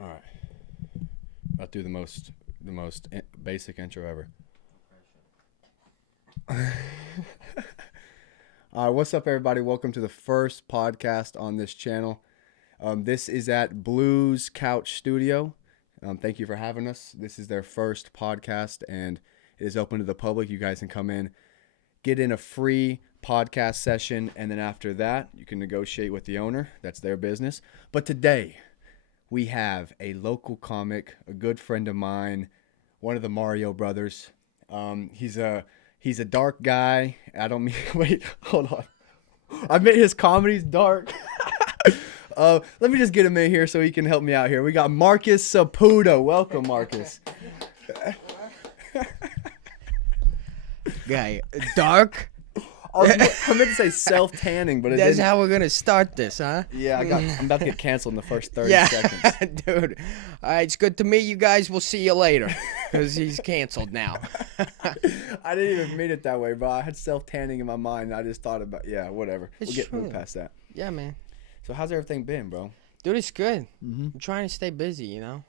All right. I'll do the most basic intro ever. All right, what's up, everybody? Welcome to the first podcast on this channel. This is at Blues Couch Studio. Thank you for having us. This is their first podcast, and it is open to the public. You guys can come in, get in a free podcast session, and then after that, you can negotiate with the owner. That's their business. But today, we have a local comic, a good friend of mine, one of the Mario brothers. He's a dark guy. I don't mean wait, hold on. I meant his comedy's dark. Let me just get him in here so he can help me out here. We got Marcus Saputo. Welcome, Marcus. Guy, dark? I meant to say self-tanning, but That's how we're going to start this, huh? Yeah, I'm about to get canceled in the first 30 seconds. Dude. All right, it's good to meet you guys. We'll see you later because he's canceled now. I didn't even mean it that way, bro. I had self-tanning in my mind. And I just thought about, whatever. It's We'll true. move past that. Yeah, man. So how's everything been, bro? Dude, it's good. Mm-hmm. I'm trying to stay busy, you know?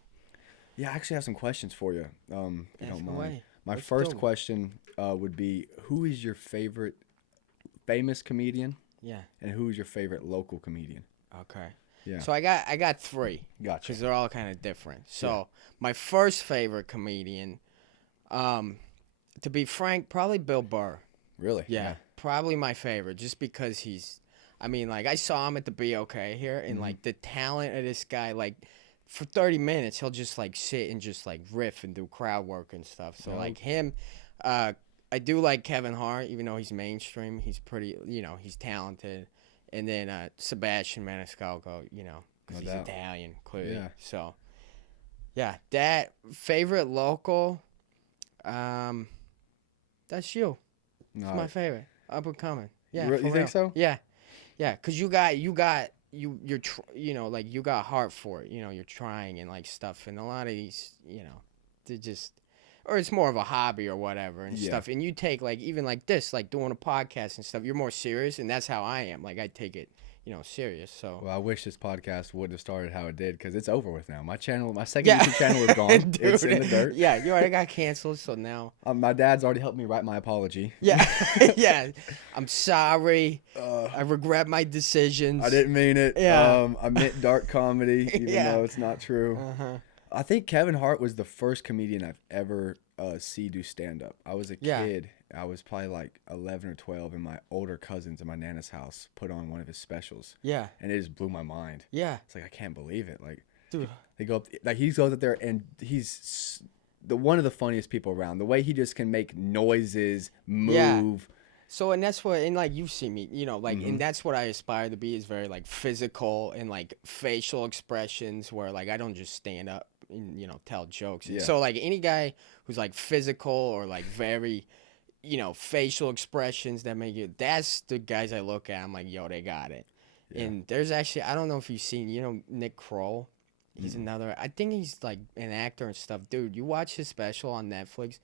Yeah, I actually have some questions for you. If you Ask don't mind. away. My Let's first do it. question would be, who is your favorite famous comedian, Yeah. and who is your favorite local comedian? Okay. Yeah. So I got three Gotcha. because they're all kind of different. So my first favorite comedian, to be frank, probably Bill Burr. Really? Yeah, probably my favorite, just because he's. I mean, like I saw him at the BOK here, and like the talent of this guy, like for 30 minutes he'll just like sit and just like riff and do crowd work and stuff. So like him, I do like Kevin Hart, even though he's mainstream. He's pretty, he's talented. And then Sebastian Maniscalco, because No he's doubt. Italian, clearly. Yeah. So, yeah, that favorite local, that's you. No, It's my favorite. Up and coming. Yeah. You for think real. so? Yeah. Yeah. Because you got heart for it. You're trying and like stuff. And a lot of these, they just, or it's more of a hobby or whatever and Yeah. stuff. And you take like, even like this, like doing a podcast and stuff, you're more serious. And that's how I am. Like I take it, serious. So. Well, I wish this podcast would have started how it did, because it's over with now. My second YouTube channel is gone. Dude, It's in the dirt. Yeah, you already got canceled, so now. My dad's already helped me write my apology. Yeah, yeah. I'm sorry. I regret my decisions. I didn't mean it. Yeah. I meant dark comedy, even Yeah. though it's not true. Uh-huh. I think Kevin Hart was the first comedian I've ever see do stand up. I was a Yeah. kid. I was probably like 11 or 12, and my older cousins in my nana's house put on one of his specials, Yeah, and it just blew my mind. yeah, It's like, I can't believe it. Like, dude. they go up, like he goes up there, and he's one of the funniest people around. The way he just can make noises, Yeah. move. So and that's what, and like you see me, and that's what I aspire to be, is very like physical and like facial expressions, where like I don't just stand up and tell jokes. Yeah. So like any guy who's like physical or like very, facial expressions that make it, that's the guys I look at. I'm like, yo, they got it. Yeah. And there's actually, I don't know if you've seen, Nick Kroll. He's another, I think he's like an actor and stuff. Dude, you watch his special on Netflix.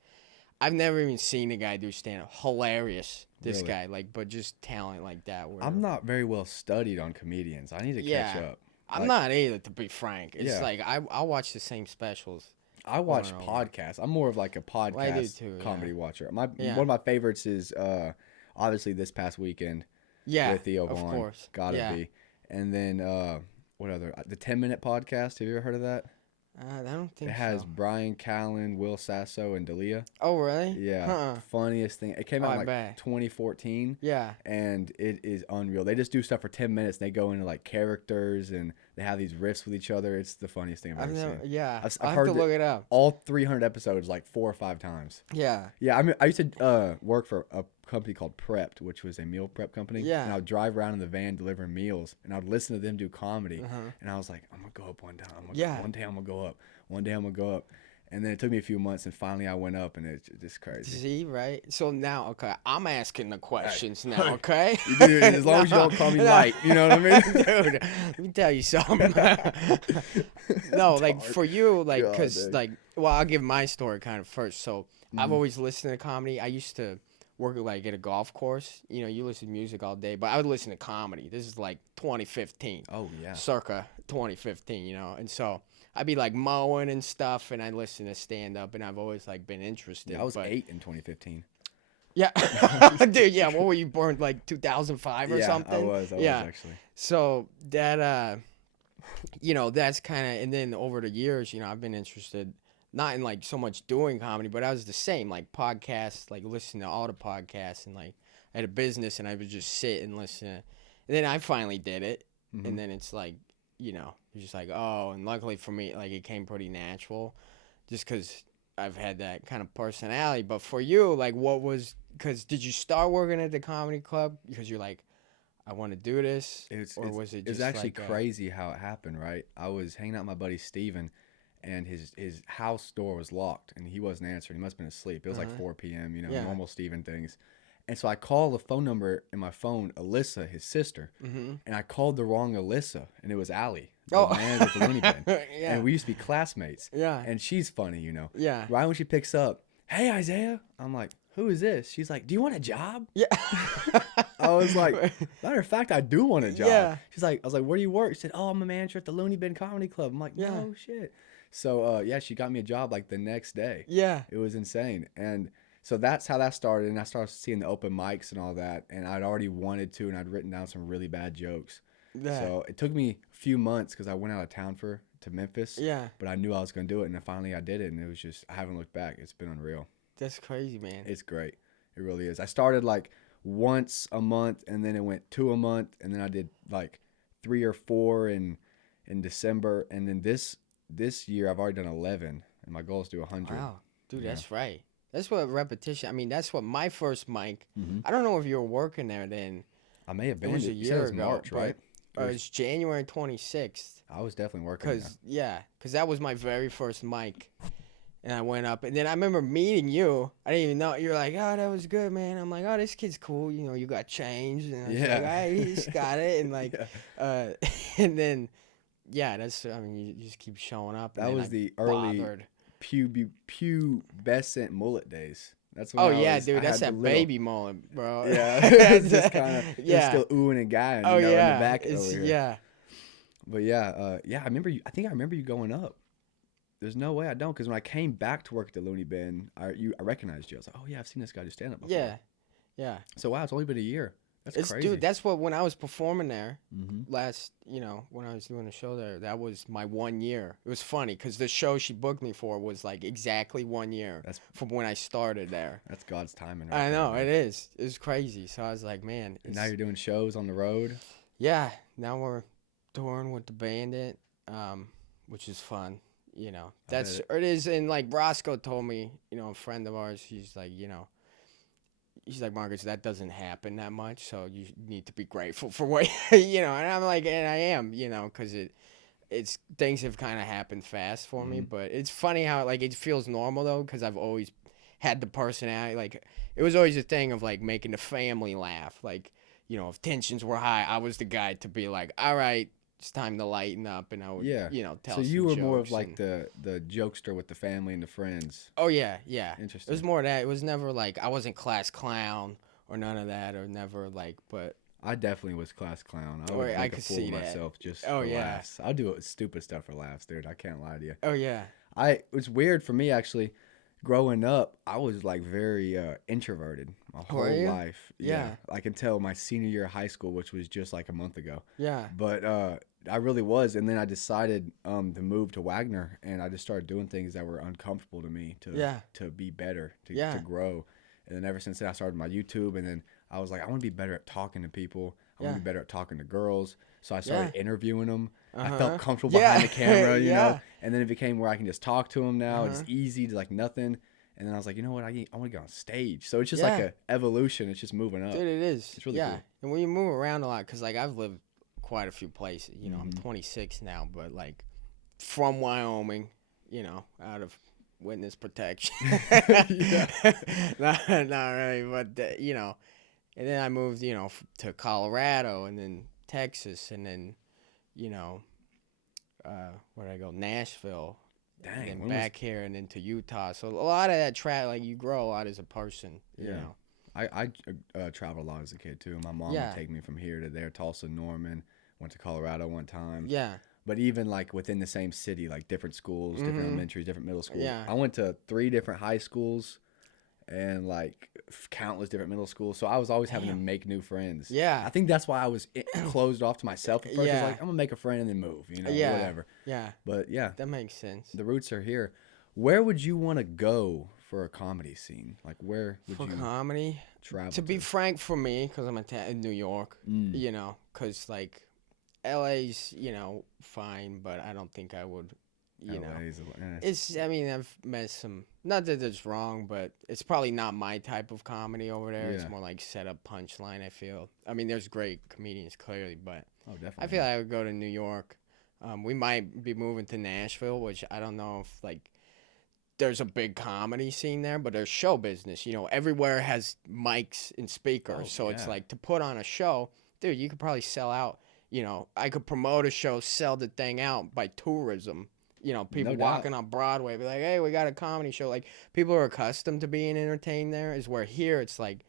I've never even seen a guy do stand up. Hilarious. This Really? guy, like, but just talent like that. Where, I'm not very well studied on comedians. I need to catch Yeah. up. I'm Like, not either, to be frank. It's Yeah. like I'll watch the same specials. I watch and over. podcasts. I'm more of like a podcast I do too, yeah. comedy watcher. Yeah. One of my favorites is obviously This Past Weekend Yeah, with Theo of Vaughn. course. Gotta Yeah. be. And then what other? The 10-minute podcast. Have you ever heard of that? I don't think It has so. Brian Callen, Will Sasso, and Dalia. Oh, really? Yeah, Huh. funniest thing. It came Oh, out I in like bet. 2014. Yeah. And it is unreal. They just do stuff for 10 minutes. And they go into like characters, and they have these riffs with each other. It's the funniest thing I've I've ever never. seen. Yeah. I've I'll have heard to that- look it up. All 300 episodes like 4 or 5 times. Yeah. Yeah, I mean, I used to work for a company called Prepped, which was a meal prep company. Yeah. And I would drive around in the van delivering meals, and I would listen to them do comedy. Uh-huh. And I was like, I'm gonna go up one time. Yeah. One day I'm gonna go up. One day I'm gonna go up. And then it took me a few months, and finally I went up, and it's just crazy. See, right? So now, okay, I'm asking the questions now, okay? Dude, as long as you don't call me light, you know what I mean? Dude, let me tell you something. No, like for you, like, God, because, dude. like, well, I'll give my story kind of first. So I've always listened to comedy. I used to work like at a golf course. You know, you listen to music all day, but I would listen to comedy. This is like 2015. Oh yeah. Circa 2015, you know, and so I'd be like mowing and stuff, and I listen to stand up, and I've always like been interested. Yeah, I was but 8 in 2015. yeah, dude, yeah, what were you born like 2005 or Yeah, something? I was Yeah, actually. so that you know, that's kind of, and then over the years, you know, I've been interested not in like so much doing comedy, but I was the same, like podcasts, like listening to all the podcasts, and like I had a business and I would just sit and listen. And then I finally did it, Hmm. and then it's like, you know, it's just like, oh, and luckily for me, like it came pretty natural, just because I've had that kind of personality. But for you, like, what was, because did you start working at the comedy club because you're like, I want to do this, It's or it's was it it's just actually like, crazy how it happened, right? I was hanging out with my buddy Steven, and his house door was locked, and he wasn't answering. He must have been asleep. It was like uh-huh, 4 p.m., yeah, normal Steven things. And so I called the phone number in my phone, Alyssa, his sister, mm-hmm. and I called the wrong Alyssa, and it was Allie, the Oh, manager at the Looney Bin. yeah, And we used to be classmates. yeah, And she's funny. yeah, Right when she picks up, "Hey, Isaiah." I'm like, "Who is this?" She's like, "Do you want a job?" yeah, I was like, "Matter of fact, I do want a job." yeah, I was like, "Where do you work?" She said, "Oh, I'm a manager at the Looney Bin Comedy Club." I'm like, yeah, "No shit." So, yeah, she got me a job like the next day. yeah, It was insane. And so that's how that started. And I started seeing the open mics and all that. And I'd already wanted to, and I'd written down some really bad jokes. yeah, So it took me a few months because I went out of town to Memphis, yeah. but I knew I was going to do it. And then finally I did it. And it was just, I haven't looked back. It's been unreal. That's crazy, man. It's great. It really is. I started like once a month, and then it went 2 a month. And then I did like 3 or 4 in December. And then this year I've already done 11. And my goal is to do 100. Wow, dude, Yeah. that's right. That's what repetition. I mean, that's what my first mic. Hmm. I don't know if you were working there then. I may have It been. was a You said it year was ago, March, right? but it's January 26th. I was definitely working there. Cause that was my very first mic, and I went up, and then I remember meeting you. I didn't even know you're like, oh, that was good, man. I'm like, oh, this kid's cool. You know, you got changed, and I was like, all right, he's got it, and like, Yeah. and then, yeah, that's. I mean, you just keep showing up. And That then was I the early bothered. pubescent mullet days. That's when Oh I yeah, was. I dude, that's had the that little. baby mullet, bro. Yeah, it's just kind of. It was Yeah. still oohing and guying, Oh in the yeah. back It's over here. yeah. But yeah. I remember you. I think I remember you going up. There's no way I don't, because when I came back to work at the Looney Bin, I recognized you. I was like, oh yeah, I've seen this guy do stand up before. Yeah. Yeah. So wow, it's only been a year. That's It's crazy. dude, that's what when I was performing there Hmm. last, you know, when I was doing a show there, that was my 1 year. It was funny because the show she booked me for was like exactly 1 year That's from when I started there. that's God's timing. Right I there, know man. it is. It's crazy. So I was like, man, And now you're doing shows on the road. yeah. Now we're touring with the Bandit, which is fun. You know, I bet it is. And like Roscoe told me, you know, a friend of ours, he's like, you know, he's like, Marcus, that doesn't happen that much, so you need to be grateful for what you know. And I'm like, and I am, you know, because it's things have kind of happened fast for me. Mhm. But it's funny how like it feels normal though, because I've always had the personality. Like it was always a thing of like making the family laugh. Like, you know, if tensions were high, I was the guy to be like, all right, it's time to lighten up, and I would, Yeah. you know, tell. So you some were more of jokes like and- the jokester with the family and the friends. Oh yeah, yeah. It Interesting. was more of that. It was never like I wasn't class clown or none of that, or never like. But I definitely was class clown. I Oh, would yeah, I make a could fool see of that. myself just Oh, for yeah. laughs. I'll do stupid stuff for laughs, dude. I can't lie to you. oh yeah, It was weird for me actually. Growing up, I was like very introverted my whole Were you? life. Yeah. Like until my senior year of high school, which was just like a month ago. yeah, But I really was, and then I decided to move to Wagner, and I just started doing things that were uncomfortable to me Yeah. to be better, Yeah. to grow. And then ever since then, I started my YouTube, and then I was like, I want to be better at talking to people. I want Yeah. to be better at talking to girls. So I started interviewing them. I Uh-huh. felt comfortable Yeah. behind the camera, Yeah. And then it became where I can just talk to them now. It's Uh-huh. easy to like nothing. And then I was like, you know what? I want to get on stage. So it's just like Yeah. a evolution. It's just moving up. dude, it is. It's really yeah, cool. and when you move around a lot, cause like I've lived quite a few places. You know, I'm Mhm. 26 now, but like from Wyoming, you know, out of witness protection. Yeah. not really, but you know, and then I moved, you know, to Colorado, and then Texas, and then, you know, where did I go? Nashville. Dang, And then when was- back here and into Utah. So a lot of that like you grow a lot as a person. You Yeah. know. I traveled a lot as a kid too. My mom Yeah. would take me from here to there, Tulsa, Norman. Went to Colorado one time. Yeah. but even like within the same city, like different schools, different Mm-hmm. elementaries, different middle schools. Yeah. I went to 3 different high schools and like countless different middle schools. So I was always having to Damn. make new friends. Yeah. I think that's why I was closed off to myself at first. It's Yeah. like, I'm gonna make a friend and then move, Yeah. whatever. Yeah. But yeah, That makes sense. the roots are here. Where would you want to go for a comedy scene? Like, where would For you comedy, travel to be frank, for me, because I'm in New York, Mm. because like LA's, fine, but I don't think I would, LA's I mean, I've met some, not that it's wrong, but it's probably not my type of comedy over there. It's Yeah. more like set up punchline, I feel. I mean, there's great comedians, clearly, but Oh, definitely. I feel like I would go to New York. We might be moving to Nashville, which I don't know if, like, there's a big comedy scene there, but there's show business. Everywhere has mics and speakers. Oh, So it's yeah. like to put on a show, dude, you could probably sell out. I could promote a show, sell the thing out by tourism. People No doubt. walking on Broadway, be like, hey, we got a comedy show. Like, people are accustomed to being entertained there, is where here it's like,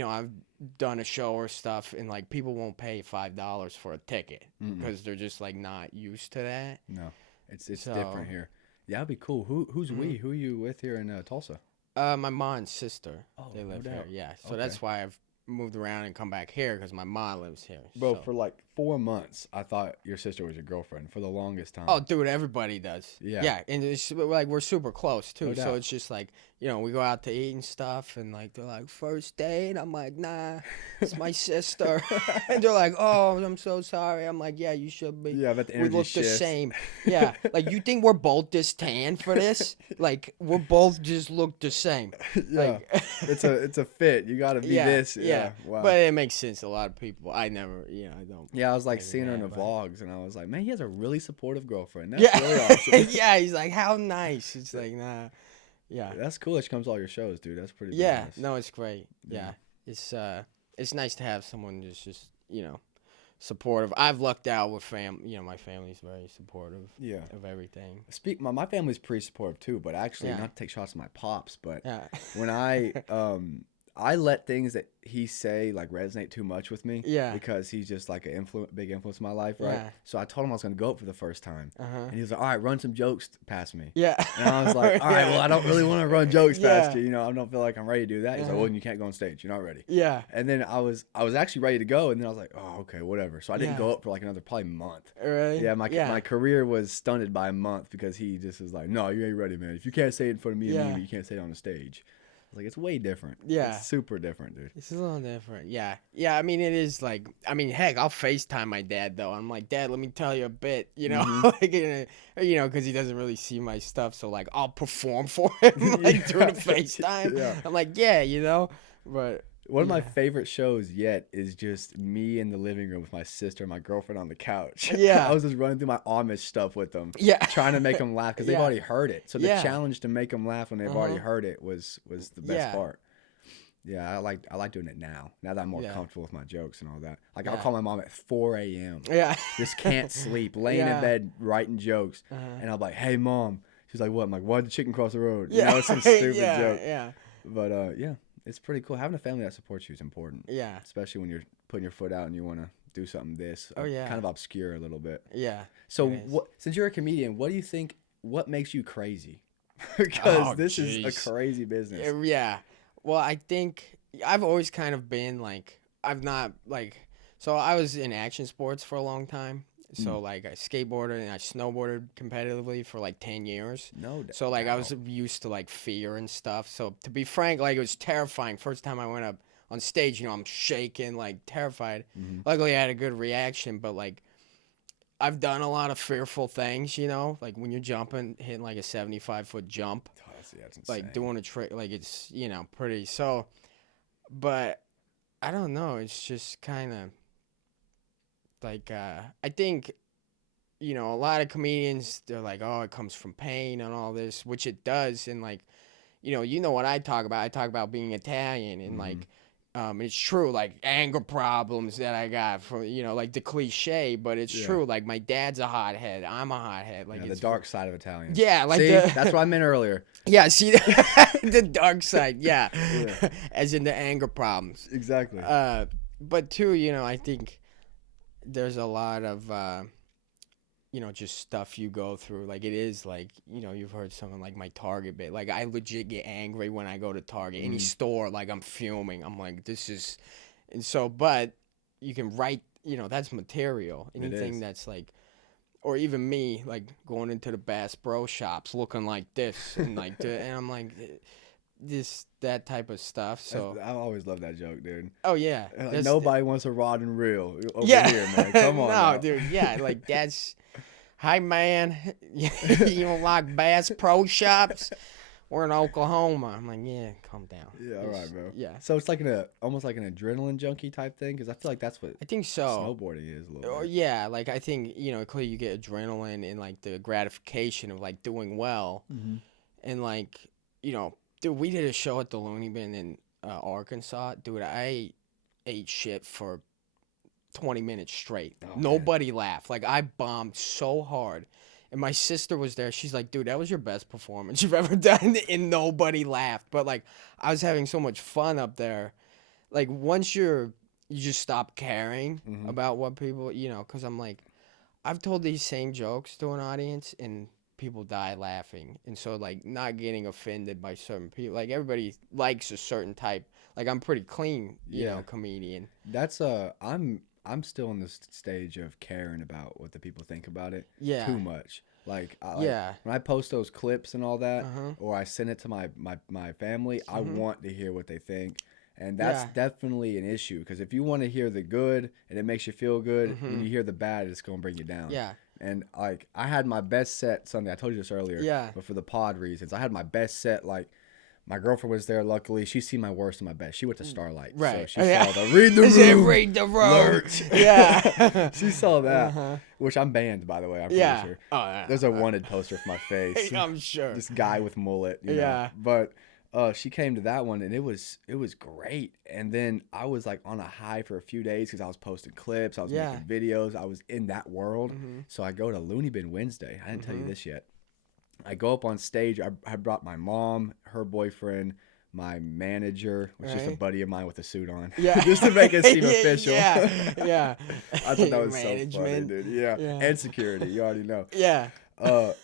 I've done a show or stuff, and like people won't pay $5 for a ticket Mm-mm. because they're just like not used to that. No, it's So- different here. Yeah, that'd be cool. Who's we? Who are you with here in Tulsa? My mom and sister, Oh, they no live here. doubt. Yeah, so Okay. that's why I've moved around and come back here because my mom lives here. Bro, so. for like 4 months, I thought your sister was your girlfriend for the longest time. Oh, dude, everybody does. Yeah. Yeah, and it's like we're super close too. No So doubt. it's just like we go out to eat and stuff, and like they're like first date. I'm like, nah, it's my sister. And they're like, oh, I'm so sorry. I'm like, yeah, you should be. Yeah, but the We energy look the shifts. same. Yeah, like you think we're both this tan for this? Like we're both just look the same. Yeah, Like, it's a fit. You got to be yeah, this. yeah. Wow. But it makes sense. A lot of people, I never, I don't. yeah, I was like Maybe seeing her in the that, but- vlogs, and I was like, man, he has a really supportive girlfriend. That's Yeah, really awesome. yeah. He's like, how nice. It's like, nah, yeah. That's cool that she comes to all your shows, dude. That's pretty Yeah, badass. no, it's great. Yeah. Yeah, it's nice to have someone just supportive. I've lucked out with my family's very supportive Yeah. of everything. My family's pretty supportive too, but actually, Yeah. not to take shots at my pops, but Yeah, when I let things that he say like resonate too much with me. Yeah. Because he's just like a big influence in my life, right? Yeah. So I told him I was gonna go up for the first time, uh-huh. and he was like, "All right, run some jokes past me." Yeah, And I was like, "All right, Yeah. well, I don't really want to run jokes past Yeah. you. I don't feel like I'm ready to do that." He's like, Uh-huh. "Well, you can't go on stage. You're not ready." Yeah, And then I was actually ready to go, and then I was like, "Oh, okay, whatever." So I didn't Yeah. go up for like another probably month. really. Yeah, my career was stunted by a month because he just was like, "No, you ain't ready, man. If you can't say it in front of me and Yeah. Mimi, you can't say it on the stage." I was like, "It's way different. Yeah. It's super different, dude." It's a little different. Yeah. Yeah, I mean, it is like, heck, I'll FaceTime my dad, though. I'm like, Dad, let me tell you a bit, Mhm. like, because he doesn't really see my stuff. So, like, I'll perform for him, like, through the FaceTime. Yeah. I'm like, yeah, but. One of my Yeah. favorite shows yet is just me in the living room with my sister and my girlfriend on the couch. Yeah. I was just running through my Amish stuff with them, Yeah. trying to make them laugh because they've Yeah. already heard it. So the Yeah. challenge to make them laugh when they've already Uh-huh. heard it was the best Yeah. part. Yeah, I like doing it now. Now that I'm more Yeah. comfortable with my jokes and all that. Like I'll Yeah. call my mom at 4 a.m. Yeah. Just can't sleep, laying in Yeah. bed writing jokes, Uh-huh. and I'm like, "Hey, Mom." She's like, "What?" I'm like, "Why'd the chicken cross the road?" Yeah. It's some stupid yeah, joke. Yeah. But yeah, it's pretty cool. Having a family that supports you is important. Yeah. Especially when you're putting your foot out and you want to do something Oh, yeah. kind of obscure a little bit. Yeah. So It is. since you're a comedian, what do you think, what makes you crazy? Because Oh, this is a jeez. crazy business. Yeah. Well, I think I've always kind of been like, so I was in action sports for a long time. So like I skateboarded and I snowboarded competitively for like 10 years. No doubt. So like I was used to like fear and stuff. So to be frank, like it was terrifying. First time I went up on stage, I'm shaking, like terrified. Mhm. Luckily I had a good reaction, but like I've done a lot of fearful things, like when you're jumping, hitting like a 75-foot jump. Oh, that's insane. Like doing a trick, like it's pretty. So, but I don't know. It's just kind of like I think a lot of comedians, they're like, oh, it comes from pain and all this, which it does. And like what I talk about. I talk about being Italian and like it's true, like anger problems that I got from like the cliche, but it's Yeah. true. Like my dad's a hothead, I'm a hothead. Like Yeah, the it's dark side of Italians. Yeah, like See, the that's what I meant earlier. Yeah, see the dark side, yeah. Yeah. As in the anger problems. Exactly. But too, I think there's a lot of just stuff you go through. Like it is like, you've heard something like my Target bit. Like I legit get angry when I go to Target, any store, like I'm fuming. I'm like, this is, and so, but you can write, that's material. It Anything is. that's like, or even me, like going into the Bass Pro Shops looking like this and like, and I'm like, this, that type of stuff. So, I always love that joke, dude. oh yeah, Like, nobody wants a rod and reel over yeah, here, man. Come on no, now. dude, yeah, like that's. Hi, man. You don't like Bass Pro Shops? We're in Oklahoma. I'm like, yeah, calm down. Yeah, all right, bro. Yeah. So it's like almost like an adrenaline junkie type thing, because I feel like that's what I think so. snowboarding is a little Or bit. yeah, like I think, clearly you get adrenaline and like the gratification of like doing well. Mm-hmm. And like, dude, we did a show at the Looney Bin in Arkansas. Dude, I ate shit for 20 minutes straight. Oh, Nobody laughed. Like I bombed so hard. And my sister was there. She's like, dude, that was your best performance you've ever done. And nobody laughed. But like I was having so much fun up there. Like once you just stop caring Mm-hmm. about what people, because I'm like, I've told these same jokes to an audience and people die laughing. And so like not getting offended by certain people. Like everybody likes a certain type. Like I'm pretty clean, Yeah. comedian. That's I'm still in this stage of caring about what the people think about it. Yeah. Too much. Like, Yeah. when I post those clips and all that, Uh-huh. or I send it to my family, I Mhm. want to hear what they think. And that's Yeah. definitely an issue, because if you want to hear the good and it makes you feel good, when Mhm. you hear the bad, it's going to bring you down. Yeah. And like, I had my best set Sunday. I told you this earlier. Yeah. But for the pod reasons, I had my best set. Like, my girlfriend was there. Luckily, she's seen my worst and my best. She went to Starlight, so Right. she Yeah. saw the read the Is it room. read the room? Lurch. Yeah. She saw that, Uh-huh. which I'm banned, by the way. I'm Yeah. pretty sure. Oh, yeah. There's a wanted poster for my face. I'm sure. This guy with mullet. You know? Yeah. But she came to that one, and it was great. And then I was like on a high for a few days because I was posting clips, I was Yeah. making videos, I was in that world. Mhm. So I go to Looney Bin Wednesday. I didn't tell you Mhm. this yet. I go up on stage. I brought my mom, her boyfriend, my manager, which is a Right. buddy of mine with a suit on. Yeah. Just to make it seem official. Yeah. Yeah. I thought that was so funny, Management. dude. Yeah. Yeah. And security. You already know. Yeah.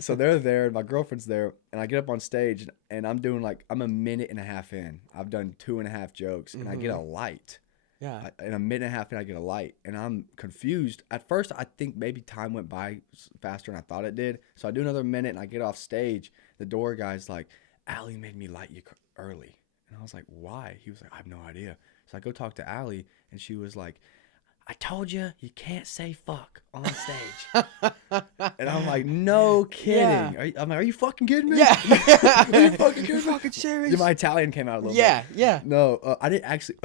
So they're there, and my girlfriend's there, and I get up on stage, and I'm doing I'm a minute and a half in. I've done 2.5 jokes, and I get a light. Yeah. In a minute and a half in, I get a light, and I'm confused. At first, I think maybe time went by faster than I thought it did. So I do another minute, and I get off stage. The door guy's like, Allie made me light you early. And I was like, why? He was like, I have no idea. So I go talk to Allie, and she was like, I told you can't say fuck on stage. And I'm like, no kidding. Yeah. I'm like, are you fucking kidding me? Yeah. Are you fucking kidding me? fucking serious? Yeah, my Italian came out a little Yeah. bit. Yeah. No, I didn't actually.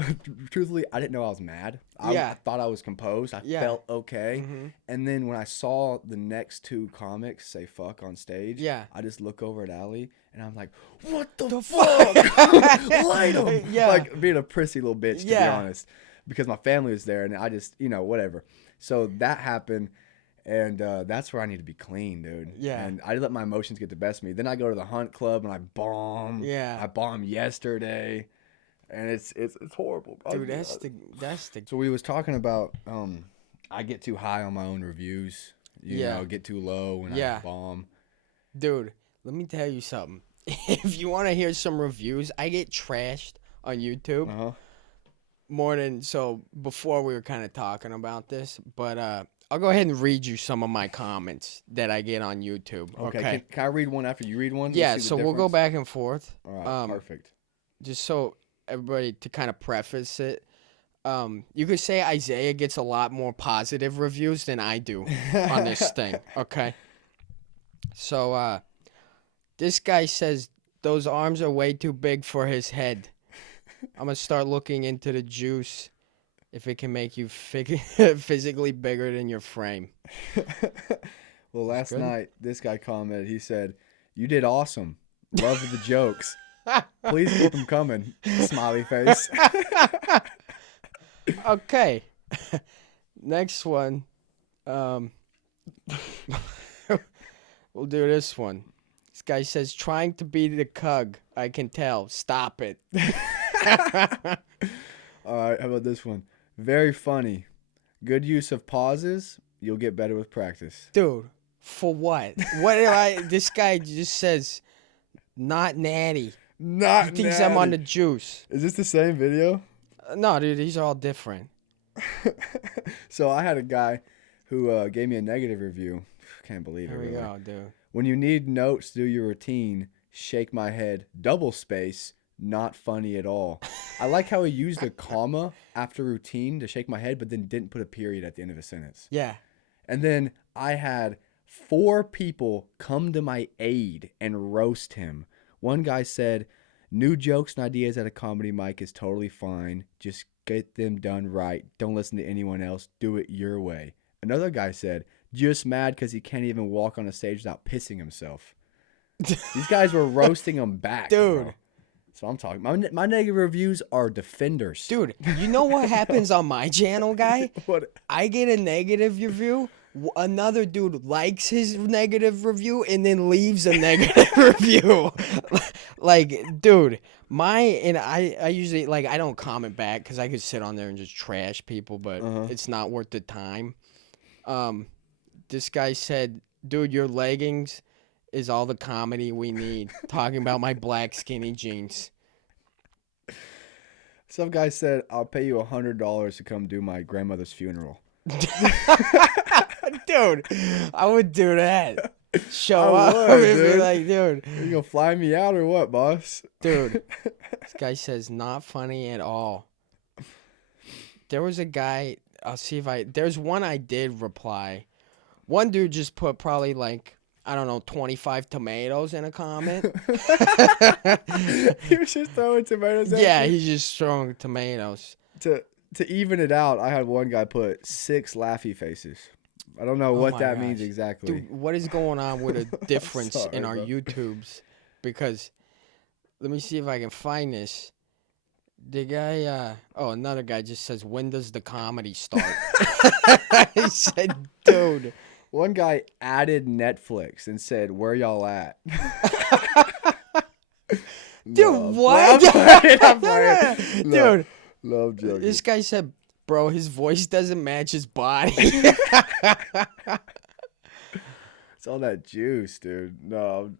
Truthfully, I didn't know I was mad. I thought I was composed. I Yeah. felt okay. Mhm. And then when I saw the next two comics say fuck on stage, Yeah. I just look over at Allie and I'm like, what the fuck? Light him. Yeah. Like being a prissy little bitch, to be Yeah. honest. Because my family was there and I just, whatever. So that happened. And that's where I need to be clean, dude. Yeah. And I let my emotions get the best of me. Then I go to the Hunt Club and I bomb. Yeah. I bombed yesterday, and it's horrible, bro. Dude, that's the. So we was talking about I get too high on my own reviews. You Yeah. know, get too low when Yeah. I bomb. Dude, let me tell you something. If you want to hear some reviews, I get trashed on YouTube. Uh huh. More than so before we were kind of talking about this, but I'll go ahead and read you some of my comments that I get on YouTube. Okay. Can I read one after you read one? Let's Yeah, see the so we'll go difference. back and forth. All right, um, perfect. Just so everybody to kind of preface it. You could say Isaiah gets a lot more positive reviews than I do on this thing. Okay. So this guy says those arms are way too big for his head. I'm gonna start looking into the juice if it can make you physically bigger than your frame. Well, last good. night this guy commented. He said, "You did awesome. Love the jokes. Please keep them coming." Smiley face. Okay. Next one. We'll do this one. This guy says, trying to be the cug. I can tell. Stop it. All right, how about this one? Very funny. Good use of pauses. You'll get better with practice. Dude, For what? What did I? This guy just says not natty. He Not thinks I'm on natty. the juice. Is this the same video? No, dude, these are all different. So I had a guy who gave me a negative review. Can't believe it. Here we Really. go, dude. When you need notes to do your routine, shake my head, double space, not funny at all. I like how he used a comma after routine to shake my head, but then didn't put a period at the end of a sentence. Yeah. And then I had 4 people come to my aid and roast him. One guy said, new jokes and ideas at a comedy mic is totally fine. Just get them done right. Don't listen to anyone else. Do it your way. Another guy said, just mad because he can't even walk on a stage without pissing himself. These guys were roasting him back, Dude. bro. So I'm talking. My negative reviews are defenders. Dude, you know what happens on my channel, guy? What? I get a negative review. Another dude likes his negative review and then leaves a negative review. Like, dude, I usually, like, I don't comment back because I could sit on there and just trash people, but it's not worth the time. This guy said, dude, your leggings is all the comedy we need. Talking about my black skinny jeans. Some guy said, I'll pay you $100 to come do my grandmother's funeral. Dude, I would do that. Show I up would, and be dude. like, dude. Are you gonna fly me out or what, boss? Dude, this guy says not funny at all. There was a guy, there's one I did reply. One dude just put probably like, I don't know, 25 tomatoes in a comment. He was just throwing tomatoes at Yeah, you? he's just throwing tomatoes. To even it out, I had one guy put 6 laughy faces. I don't know what my that means gosh. exactly. Dude, what is going on with a difference sorry, in our bro. YouTubes? Because, let me see if I can find this. The guy, another guy just says, when does the comedy start? He said, dude. One guy added Netflix and said, where y'all at? Dude, what? I'm playing. Dude, Love joking. this guy said, bro, his voice doesn't match his body. It's all that juice, dude. No.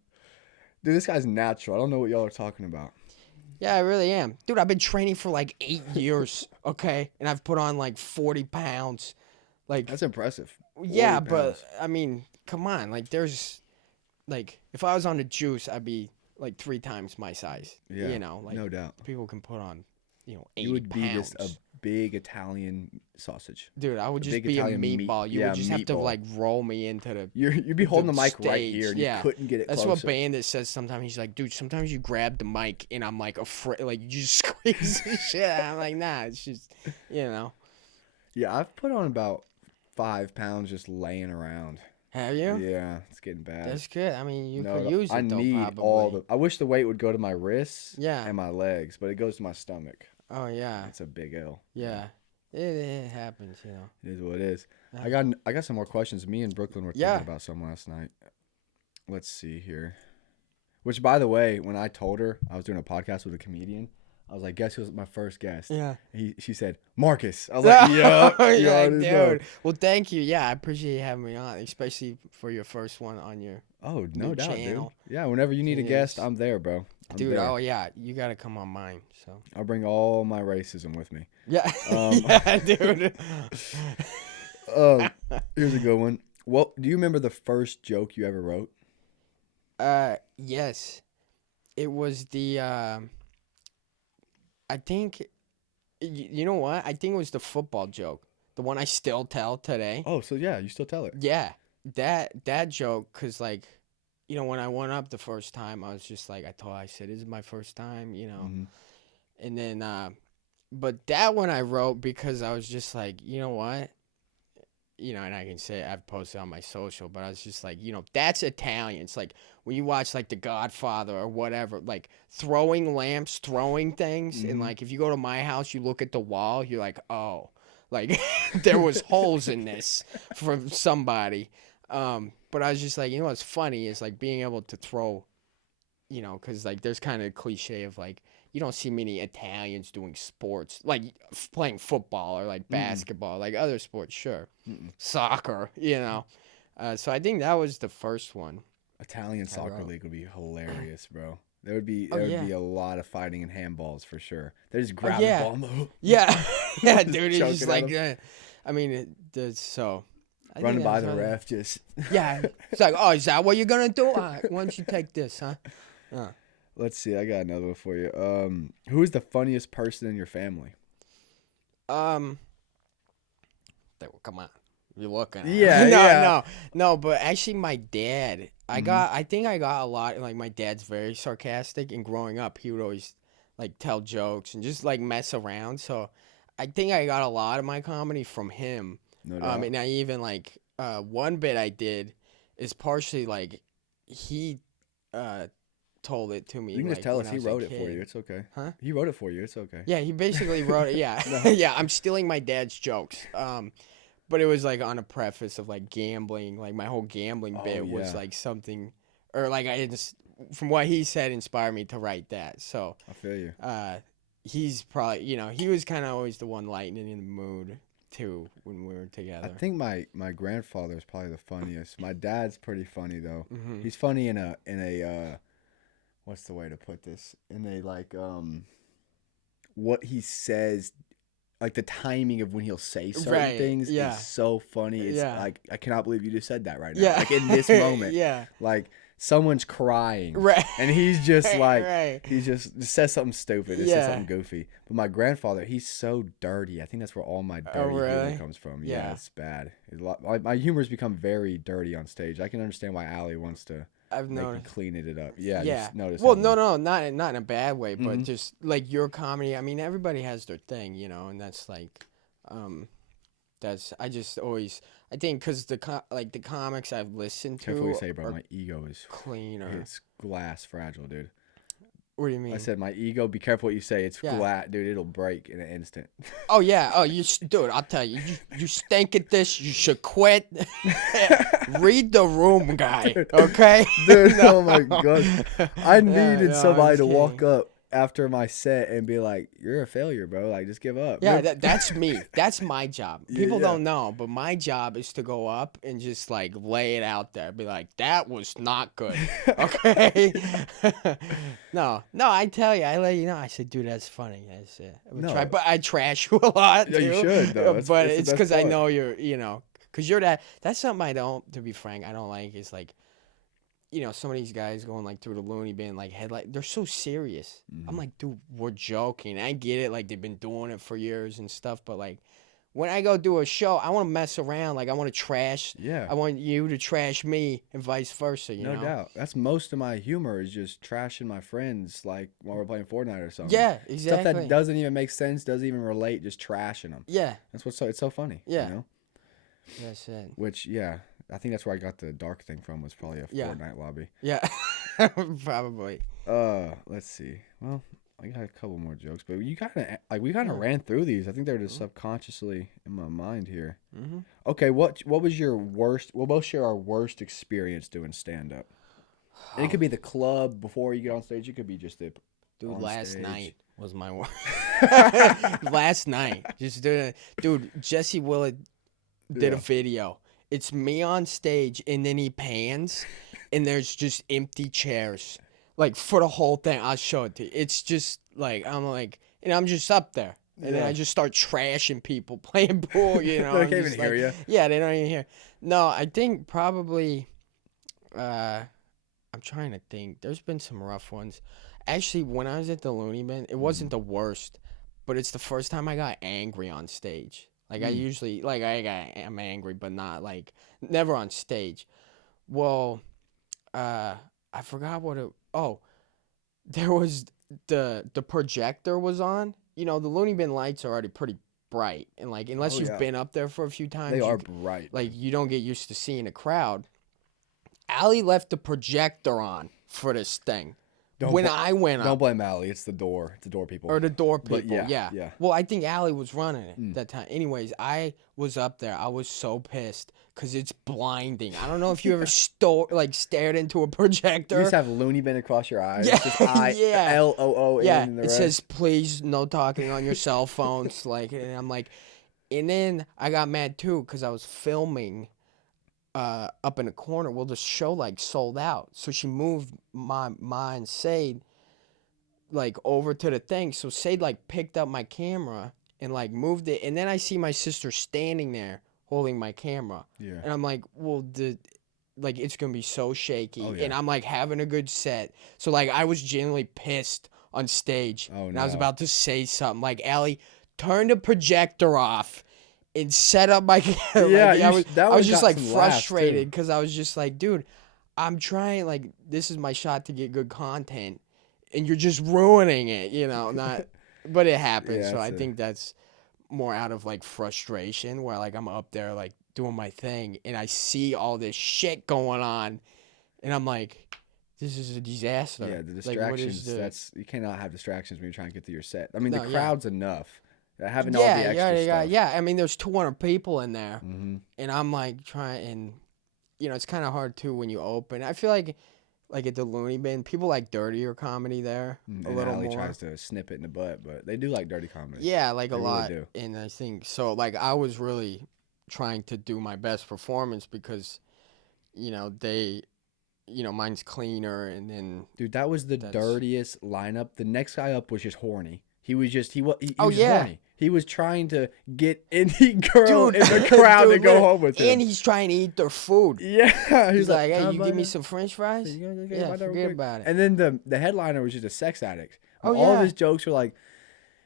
Dude, this guy's natural. I don't know what y'all are talking about. Yeah, I really am. Dude, I've been training for like 8 years, okay? And I've put on like 40 pounds. Like, That's impressive. yeah, 40 but, pounds. I mean, come on. Like, there's, like, if I was on the juice, I'd be like 3 times my size. Yeah, You know, like, no doubt. people can put on, 80 You would be pounds. just a big Italian sausage. Dude, I would a just big be Italian a meatball. You yeah, would just have to meatball. like roll me into the. You'd be holding the mic right stage, here, and yeah. you couldn't get it That's closer. what Bandit says sometimes. He's like, dude, sometimes you grab the mic and I'm like afraid, like you just squeeze the shit. I'm like, nah, it's just, Yeah, I've put on about 5 pounds just laying around. Have you? Yeah, it's getting bad. That's good. I mean, you No, could use it I though, need probably. all the. I wish the weight would go to my wrists Yeah. and my legs, but it goes to my stomach. Oh yeah, It's a big L. yeah. It happens, It is what it is. Yeah. I got some more questions. Me and Brooklyn were Yeah. talking about some last night. Let's see here. Which, by the way, when I told her I was doing a podcast with a comedian, I was like, "Guess who's my first guest?" Yeah. She said Marcus. I was like, "Yeah, yeah, dude." Know. dude. Well, thank you. Yeah, I appreciate you having me on, especially for your first one on your. Oh, no New doubt, channel. dude. Yeah, whenever you need a guest, Yes. I'm there, bro. I'm Dude, there. oh yeah, you gotta come on mine. So. I'll bring all my racism with me. Yeah, Um, yeah, dude. Here's a good one. Well, do you remember the first joke you ever wrote? Yes, it was the. I think, you know what? I think it was the football joke, the one I still tell today. Oh, so yeah, you still tell it. Yeah, that joke, cause like, when I went up the first time, I was just like, I said, this is my first time, Mhm. and then, but that one I wrote because I was just like, you know what? And I can say I've posted on my social, but I was just like, that's Italian. It's like when you watch like The Godfather or whatever, like throwing lamps, throwing things, and like if you go to my house, you look at the wall, you're like, oh, like there was holes in this from somebody. But I was just like, what's funny is like being able to throw, because like there's kind of a cliche of like you don't see many Italians doing sports like playing football or like basketball, like other sports, sure, soccer, So I think that was the first one. Italian I soccer wrote. league would be hilarious, bro. There would be Oh there would yeah. be a lot of fighting and handballs for sure. They just Oh grab the yeah. ball and Yeah. Yeah, just dude. It's just choking at like, them, I mean, so. I think running by that's the what. ref. Just Yeah. It's like, oh, is that what you're gonna do? All right, why don't you take this, huh? Uh, let's see. I got another one for you. Who is the funniest person in your family? um. Come on. You're looking Yeah, at no, yeah. no, no. But actually, my dad. Hmm. I think I got a lot. Like my dad's very sarcastic, and growing up, he would always like tell jokes and just like mess around. So, I think I got a lot of my comedy from him. No doubt. And I even like one bit I did is partially like he uh told it to You me can just like tell when us I he was a wrote it for you. kid. It's okay. Huh? He wrote it for you. It's okay. Yeah, he basically wrote it. Yeah, No. yeah. I'm stealing my dad's jokes. But it was like on a preface of like gambling. Like my whole gambling Oh bit was yeah. like something, or like I just from what he said inspired me to write that. So, I feel you. he's probably he was kind of always the one lightening in the mood too when we were I together. think my grandfather is probably the funniest. My dad's pretty funny though. Hmm. He's funny in a what's the way to put this? In a like what he says, like the timing of when he'll say certain Right. things is Yeah. so funny. It's Yeah. like I cannot believe you just said that right now. Yeah. Like in this moment, Yeah. like someone's crying Right. and he's just like Right. he just says something stupid. It says Yeah. something goofy. But my grandfather, he's so dirty. I think that's where all my Oh, dirty humor really? comes from. Yeah. Yeah, it's bad. It's a lot, my humor's become very dirty on stage. I can understand why Allie wants to I've make me noticed. clean it up. Yeah, Yeah. just notice. Well, no, not in a bad way, but Hmm. just like your comedy. I mean, everybody has their thing, and that's like, um, that's I just always I think because like the comics I've listened Careful what you to say, bro. are My ego is cleaner. it's glass fragile, dude. What do you I mean? said my ego. Be careful what you say. It's Yeah. flat, dude. It'll break in an instant. Oh yeah. Oh, dude. I'll tell you. You stink at this. You should quit. Read the room, guy. Dude. Okay. Dude, No. oh my god. I needed No, somebody I'm to walk kidding. up after my set and be like, "You're a failure, bro. Like, just give up." Yeah, Remember- that's me. That's my job. Yeah, People yeah. don't know, but my job is to go up and just like lay it out there. Be like, that was not good. Okay. No, I tell you, I let you know. I said, dude, that's funny. That's it. No. But I trash you a lot. Yeah, you too. should, though. It's But the it's best because I part. know because you're that. That's something I don't. To be frank, I don't like. Is like, some of these guys going like through the loony bin, like headlight. They're so serious. I'm Mhm. like, dude, we're joking. I get it. Like they've been doing it for years and stuff. But like, when I go do a show, I want to mess around. Like I want to trash. Yeah. I want you to trash me and vice versa. You No know. doubt. That's most of my humor is just trashing my friends, like while we're playing Fortnite or something. Yeah, Stuff exactly. that doesn't even make sense, doesn't even relate, just trashing them. Yeah, That's what's it's so funny. Yeah. You know? that's it. Which, yeah, I think that's where I got the dark thing from. Was probably a Yeah. Fortnite lobby. Yeah, probably. Let's see. Well, I got a couple more jokes, but we kind of Yeah. ran through these. I think they're just subconsciously in my mind here. Mm-hmm. Okay, what was your worst? We'll both share our worst experience doing stand up. And it could be the club before you get on stage. It could be just the Dude, on last stage. night was my worst. Last night, just doing it. Dude, Jesse Willett did a Yeah. video. It's me on stage, and then he pans, and there's just empty chairs, like for the whole thing. I'll show it to you. It's just like I'm just up there, and then Yeah. I just start trashing people playing pool. They I'm can't even just hear you. Yeah, they don't even hear. No, I think probably. I'm trying to think. There's been some rough ones. Actually, when I was at the Looney Bin, it wasn't the worst, but it's the first time I got angry on stage. Like I usually I'm angry, but not like never on stage. Well, I forgot what it. Oh, there was the projector was on. The Looney Bin lights are already pretty bright, and like unless Oh, you've yeah. been up there for a few times, They you are c- bright. like you don't get used to seeing a crowd. Allie left the projector on for this thing. When I went Don't up, blame Allie. It's the door. It's the door people. or the door But people, yeah. Well, I think Allie was running it that time. Anyways, I was up there. I was so pissed because it's blinding. I don't know if you ever stared into a projector. You just have Looney Bin across your eyes. Yeah, It's just yeah. LOO Yeah, in the it rest. says please no talking on your cell phones. And I'm like, and then I got mad too because I was filming up in the corner. Well, the show like sold out, so she moved mine Sade like over to the thing. So Sade like picked up my camera and like moved it, and then I see my sister standing there holding my camera, Yeah. and I'm like, well, like it's gonna be so shaky, Oh, and yeah. I'm like having a good set, so like I was genuinely pissed on stage, Oh, and I was no. about to say something like, Allie, turn the projector off and set up my camera. Yeah, Like that I would was have just got like some laughs, too. frustrated because I was just like, dude, I'm trying, like this is my shot to get good content, and you're just ruining it, not. But it happens, Yeah, so that's I think that's more out of like frustration, where like I'm up there like doing my thing and I see all this shit going on, and I'm like, this is a disaster. yeah, the Like, what is distractions, the you cannot have distractions when you're trying to get through your set. I mean, the no? Yeah, crowd's enough. Having all yeah, the yeah, extra yeah, stuff. yeah. I mean, there's 200 people in there, Mm-hmm. and I'm like trying, and it's kind of hard too when you open. I feel like at the Looney Bin, people like dirtier comedy there a And little Allie more. tries to snip it in the butt, but they do like dirty comedy. Yeah, like a They really lot. do. And I think so. Like, I was really trying to do my best performance because, they, mine's cleaner, and then Dude, that was the that's. dirtiest lineup. The next guy up was just horny. He was just he Oh, was just yeah. horny. He was trying to get any girl Dude, in the crowd to dude, go home with and him. he's trying to eat their food. Yeah, He's he's like, like, hey, "Can I you buy give me that? some French fries? You guys okay Yeah, about that real forget quick?" about it. And then the headliner was just a sex addict. Oh, All of yeah. his jokes were like,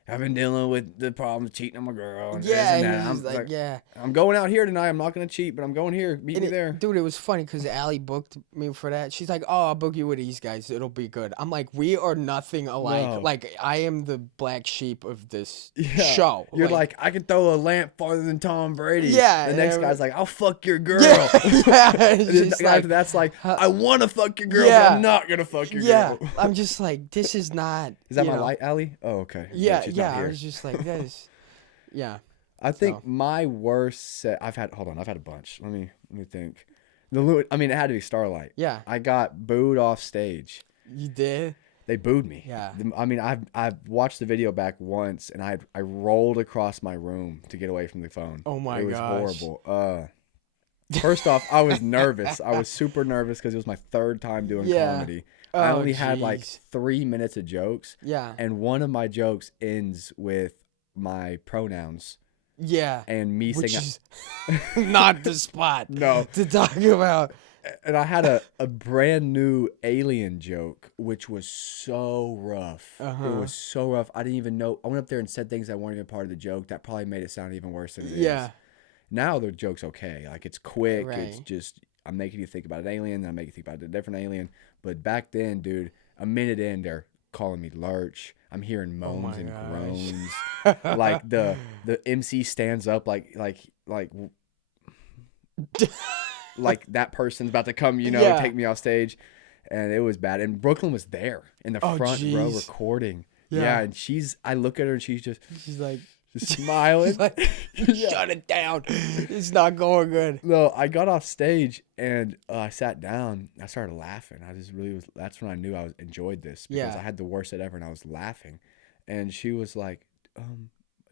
"I've been dealing with the problem of cheating on my girl and this Yeah, and he that." was I'm just like, like, yeah. "I'm going out here tonight. I'm not gonna cheat, but I'm going here. Meet And me there." dude, it was funny because Allie booked me for that. She's like, "Oh, I'll book you with these guys. It'll be good." I'm like, "We are nothing alike. No. Like, I am the black sheep of this Yeah. show." You're like, I can throw a lamp farther than Tom Brady. yeah, The and next everyone- guy's like, I'll fuck your girl. yeah, yeah. And It's then the just guy like, after that's like, huh, I want to fuck your girl, but yeah, I'm not going to fuck your yeah. girl. I'm just like, this is not. Is that my light, Allie? Oh, okay. Yeah, She's yeah. not I here. was just like, this. Yeah. I So think my worst set, I've had a bunch. Let me think. I mean, it had to be Starlight. yeah, I got booed off stage. you did. They booed me. Yeah. I mean, I've watched the video back once, and I rolled across my room to get away from the phone. Oh my It was gosh. horrible. First off, I was nervous. I was super nervous because it was my third time doing Yeah. comedy. I Oh, only had like jeez. 3 minutes of jokes, Yeah. and one of my jokes ends with my pronouns Yeah. and me Which saying is not the spot no. to talk about. And I had a brand new alien joke, which was so rough. Uh-huh. It was so rough. I didn't even know. I went up there and said things that weren't even part of the joke. That probably made it sound even worse than it is. Yeah. Now the joke's okay. Like, it's quick. It's Right. just, I'm making you think about an alien, then I'm making you think about a different alien. But back then, dude, a minute in, they're calling me lurch. I'm hearing Oh moans my and gosh. groans. Like the MC stands up like that person's about to come, Yeah. take me off stage. And it was bad. And Brooklyn was there in the Oh, front row jeez. recording. Yeah. And I look at her and she's just She's like, smiling. like, Yeah. shut it down. It's not going good. No, I got off stage and I sat down. I started laughing. That's when I knew I enjoyed this because Yeah. I had the worst set ever and I was laughing. And she was like,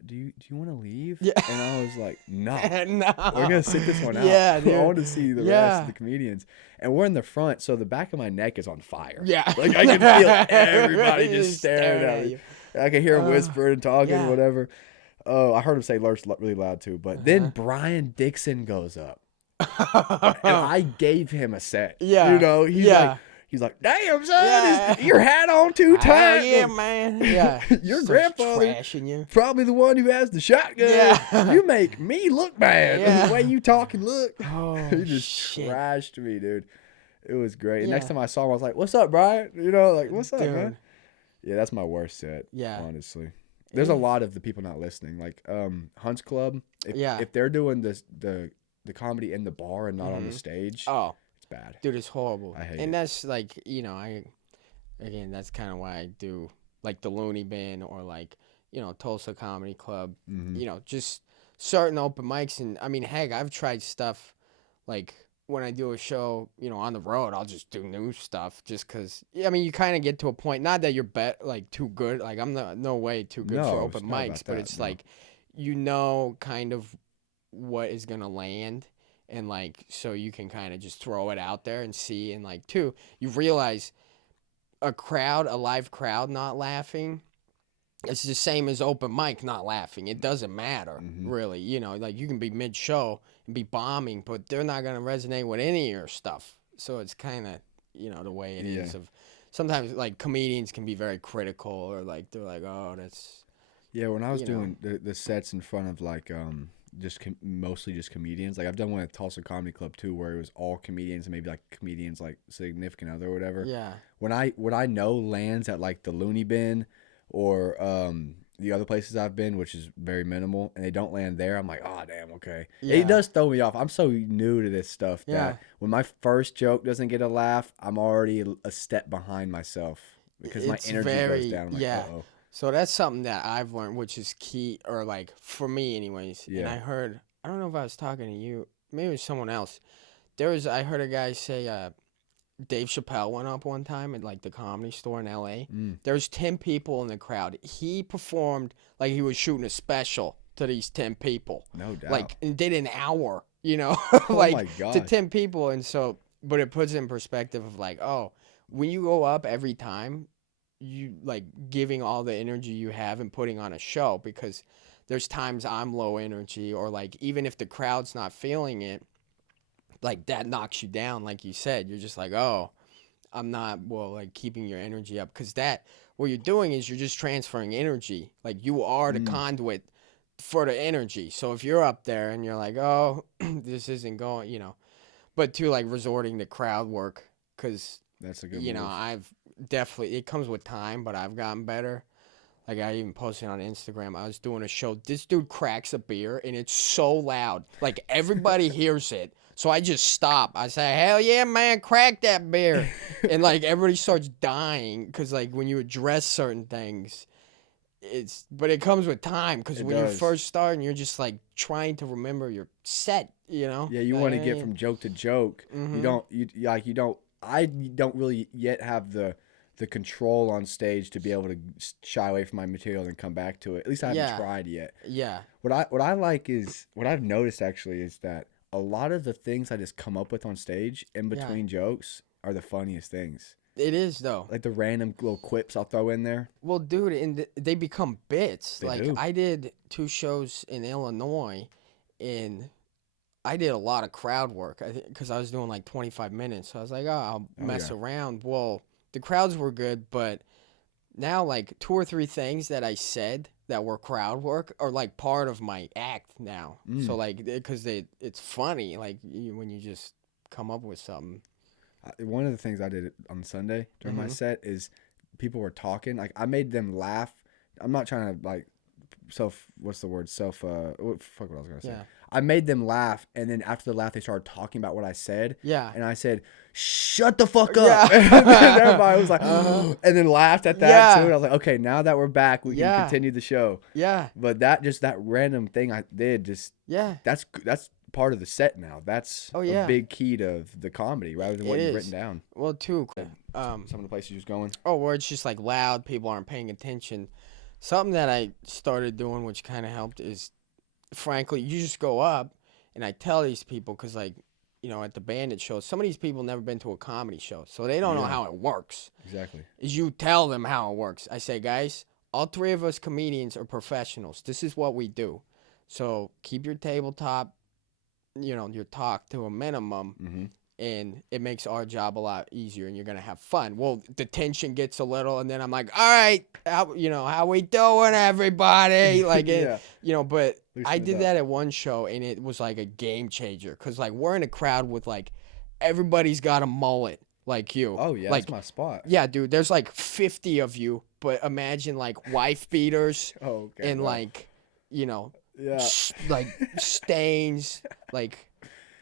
do you want to leave? Yeah. And I was like, no. No. We're gonna sit this one out. Yeah, dude. I want to see the rest Yeah. of the comedians, and we're in the front, so the back of my neck is on fire. Yeah. Like I can feel everybody just staring at me. you. I can hear him whispering and talking, yeah. whatever. Oh, I heard him say "lurch" really loud too. But then Brian Dixon goes up, and I gave him a set. Yeah. He's like, "Damn, son, Yeah. is your hat on too Hell tight." yeah, man. Yeah. Your Starts grandfather trashing you. probably the one who has the shotgun. Yeah. You make me look bad. Yeah. The way you talk and look. Oh, He just shit. trashed me, dude. It was great. And next Yeah. time I saw him, I was like, "What's up, Brian?" Like, "What's up, Dude. man?" Yeah, that's my worst set. Yeah. Honestly, there's a lot of the people not listening. Like Hunt's Club. If they're doing the comedy in the bar and not on the Mhm. stage, Oh, it's bad. dude, it's horrible. I hate and it. that's like, again, that's kind of why I do like the Looney Bin or like, Tulsa Comedy Club, Mhm. just certain open mics. And I mean, heck, I've tried stuff like when I do a show, on the road, I'll just do new stuff just because, I mean, you kind of get to a point, not that you're like too good. Like I'm no way too good for No, open it's not mics, about but that, it's no. like, kind of what is going to land. and like so you can kind of just throw it out there and see, and like two, you realize a live crowd not laughing, it's the same as open mic not laughing. It doesn't matter, Mm-hmm. really. You know, like you can be mid show and be bombing, but they're not gonna resonate with any of your stuff. So it's kind of, the way it Yeah. is. Of sometimes like comedians can be very critical, or like they're like, oh, that's Yeah, when I was you know, doing the sets in front of like mostly just comedians, like I've done one at Tulsa Comedy Club too, where it was all comedians and maybe like comedians like significant other or whatever. yeah, When I know lands at like the Looney Bin or the other places I've been, which is very minimal, and they don't land there, I'm like, oh damn, okay. It yeah, does throw me off. I'm so new to this stuff yeah. that when my first joke doesn't get a laugh, I'm already a step behind myself because my It's energy goes very down. I'm like, yeah. uh oh, So that's something that I've learned, which is key, or like for me, anyways. And yeah. I don't know if I was talking to you, maybe it was someone else. I heard a guy say, Dave Chappelle went up one time at like the Comedy Store in L.A. Mm, There's 10 people in the crowd. He performed like he was shooting a special to these 10 people, no doubt. like and did an hour, Oh my like to gosh. 10 people. And so, but it puts it in perspective of like, oh, when you go up every time, you like giving all the energy you have and putting on a show, because there's times I'm low energy, or like even if the crowd's not feeling it, like that knocks you down. Like you said, you're just like, oh, I'm not, well, like keeping your energy up, because that what you're doing is you're just transferring energy. Like you are the Mm, conduit for the energy. So if you're up there and you're like, oh, this isn't going, but to like resorting to crowd work, because that's a good move. I've definitely, it comes with time, but I've gotten better. Like I even posted on Instagram, I was doing a show. This dude cracks a beer and it's so loud, like everybody hears it. So I just stop. I say, "Hell yeah, man, crack that beer," and like everybody starts dying, because like when you address certain things, but it comes with time, because It when you does. first start and you're just like trying to remember your set, Yeah, you like, want to get from joke to joke. You mm-hmm. don't like you don't I don't really yet have the control on stage to be able to shy away from my material and come back to it. At least I haven't Yeah, tried yet. yeah, What I like is what I've noticed actually is that a lot of the things I just come up with on stage in yeah. between jokes are the funniest things. It is though. Like the random little quips I'll throw in there. Well, dude, and they become bits. They Like do. I did 2 shows in Illinois, and I did a lot of crowd work. Because I was doing like 25 minutes. So I was like, oh, I'll Oh mess yeah. around. Well, the crowds were good, but now like two or three things that I said that were crowd work are like part of my act now. So Mm. like, because it's funny, like when you just come up with something. One of the things I did on Sunday during my Mm-hmm. set is people were talking. Like I made them laugh. I'm not trying to like what's the word fuck what I was gonna say. Yeah. I made them laugh, and then after the laugh, they started talking about what I said, Yeah. and I said, "Shut the fuck up!" And then Yeah. everybody was like, Uh-huh. and then laughed at that too. And Yeah. I was like, "Okay, now that we're back, we can Yeah. continue the show." Yeah. But that random thing I did, just Yeah. that's part of the set now. That's Oh a yeah. big key to the comedy rather than It what you've written is. down. Well, too. Some of the places you're going. Where it's just like loud, people aren't paying attention. Something that I started doing, which kind of helped, is frankly, you just go up, and I tell these people, because like, at the Bandit show, some of these people never been to a comedy show, so they don't know Yeah, how it works. exactly. Is you tell them how it works. I say, guys, all three of us comedians are professionals. This is what we do. So keep your tabletop, your talk to a minimum, Mm-hmm. and it makes our job a lot easier, and you're gonna have fun. Well, the tension gets a little, and then I'm like, all right, how we doing, everybody? Like it, Yeah, but I loosen it did up. that at one show, and it was like a game changer, because like we're in a crowd with like everybody's got a mullet like you, Oh yeah, that's like my spot. yeah, dude. There's like 50 of you, but imagine like wife beaters Oh okay, and no. like you know Yeah. like stains, like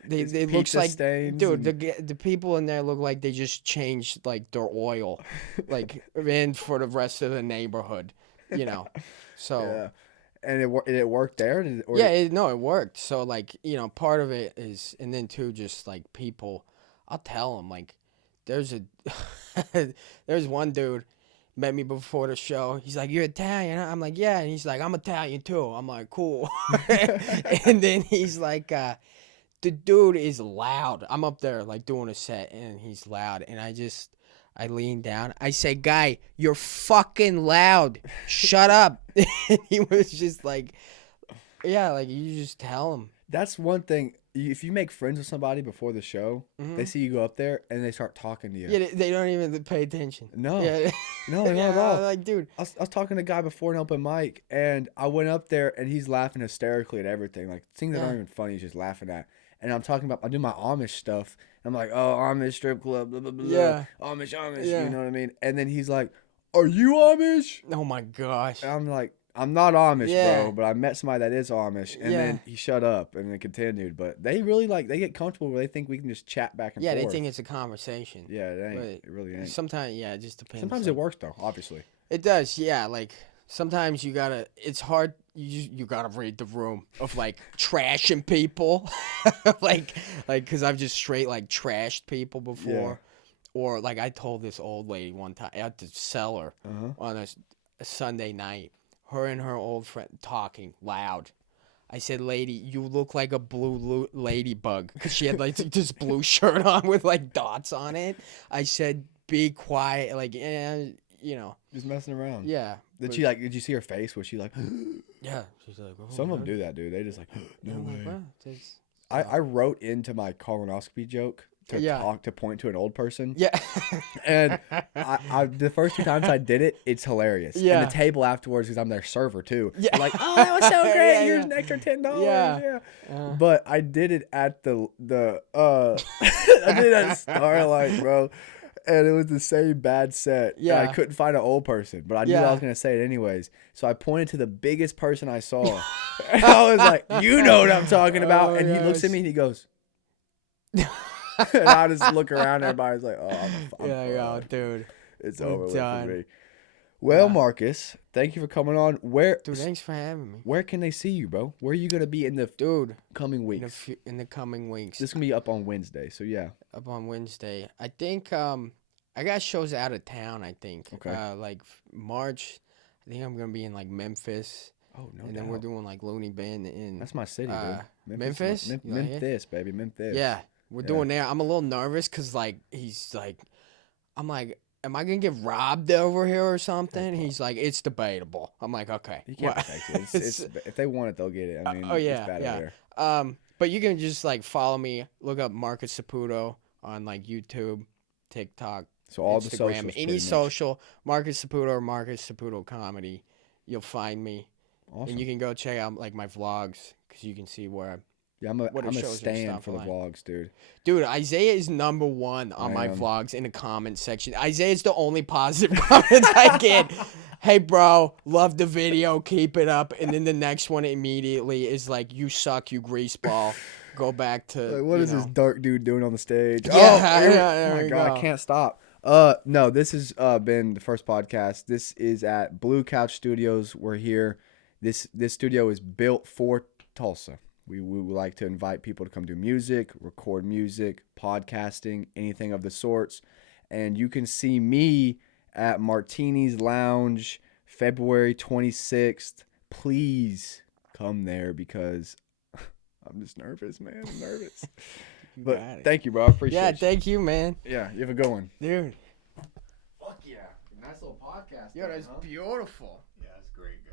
It's it looks pizza like, stains dude, and the people in there look like they just changed like their oil, like in for the rest of the neighborhood, you know. So yeah. And it worked there, yeah, no, it worked. So like, part of it is, and then too, just like people, I'll tell them like, there's a, there's one dude met me before the show. He's like, "You're Italian?" I'm like, "Yeah," and he's like, "I'm Italian too." I'm like, "Cool." And then he's like, the dude is loud. I'm up there like doing a set and he's loud, and I lean down. I say, "Guy, you're fucking loud. Shut up." And he was just like, yeah, like you just tell him. That's one thing. If you make friends with somebody before the show, they see you go up there and they start talking to you. Yeah, they don't even pay attention. No. Yeah. No, not yeah, at all. like, dude. I was talking to a guy before an open mic, and I went up there, and he's laughing hysterically at everything. Like, things that aren't even funny, he's just laughing at. And I'm talking about, I do my Amish stuff. I'm like, oh, Amish strip club, blah, blah, blah. Yeah. Amish, Yeah. you know what I mean? And then he's like, are you Amish? Oh, my gosh. And I'm like, I'm not Amish, Yeah. bro, but I met somebody that is Amish. And Yeah. then he shut up and then continued. But they really they get comfortable where they think we can just chat back and Yeah, forth. they think it's a conversation. Yeah, it ain't. But It really ain't. Sometimes, yeah, it just depends. Sometimes it works, though, obviously. It does, yeah. Like, sometimes you gotta, it's hard, you gotta read the room of, like, trashing people. like, because I've just straight, like, trashed people before. Yeah. Or, like, I told this old lady one time at the cellar on a Sunday night, her and her old friend talking loud. I said, lady, you look like a blue ladybug. Because she had, like, this blue shirt on with, like, dots on it. I said, be quiet. Like, you know. Just messing around. Yeah. Did you see her face? Was she like, yeah. She's like, oh, some of them do that, dude. They just like, no I'm like, way. wow, I wrote into my colonoscopy joke to point to an old person. Yeah. And I the first 2 times I did it, it's hilarious. Yeah. And the table afterwards, because I'm their server too. Yeah. Like, oh, that was so great. Yeah, Here's yeah. an extra $10. Yeah. But I did it at the I did it at Starlight, bro. And it was the same bad set. Yeah. And I couldn't find an old person, but I knew I Yeah. was gonna say it anyways. So I pointed to the biggest person I saw. And I was like, you know what I'm talking about. Oh, And he looks at yes. me and he goes, and I just look around. Everybody's like, "Oh, I'm Yeah, fucked. dude. It's we're over with for done. me." Well, Yeah. Marcus, thank you for coming on. Dude, thanks for having me. Where can they see you, bro? Where are you gonna be in the Dude, coming in weeks? the coming weeks. This is gonna be up on Wednesday, so yeah. Up on Wednesday. I think I got shows out of town, I think. Okay. Like March, I think I'm going to be in like Memphis. Oh no, And then we're doing like Looney Bin in That's my city, dude. Memphis? You like it? Memphis, baby, Memphis. Yeah, we're doing there. I'm a little nervous because like he's like, I'm like, am I gonna get robbed over here or something? He's like, it's debatable. I'm like, okay. You can't protect it. It's, if they want it, they'll get it. I mean, it's bad over there. But you can just like follow me. Look up Marcus Saputo on like YouTube, TikTok, So all Instagram, the socials, any pretty much. social, Marcus Saputo or Marcus Saputo comedy, you'll find me. Awesome. And you can go check out like my vlogs because you can see where Yeah, what I'm it a shows and stand stuff for the like. vlogs, dude. Dude, Isaiah is number one on I my am. vlogs in the comment section. Isaiah's the only positive comments I get. Hey, bro, love the video, keep it up. And then the next one immediately is like, you suck, you greaseball. Go back to, Like, what is this dark dude doing on the stage? Yeah, oh, there oh my you god, go. I can't stop. No, this has been the first podcast. This is at Blue Couch Studios. We're here. This studio is built for Tulsa. We would like to invite people to come do music, record music, podcasting, anything of the sorts. And you can see me at Martini's Lounge, February 26th. Please come there because I'm just nervous, man. I'm nervous. But got it. thank you, bro. I appreciate Yeah, you. thank you, man. Yeah, you have a good one. Dude. Fuck yeah. Nice little podcast. Yo, that's beautiful. Yeah, that's great, guys.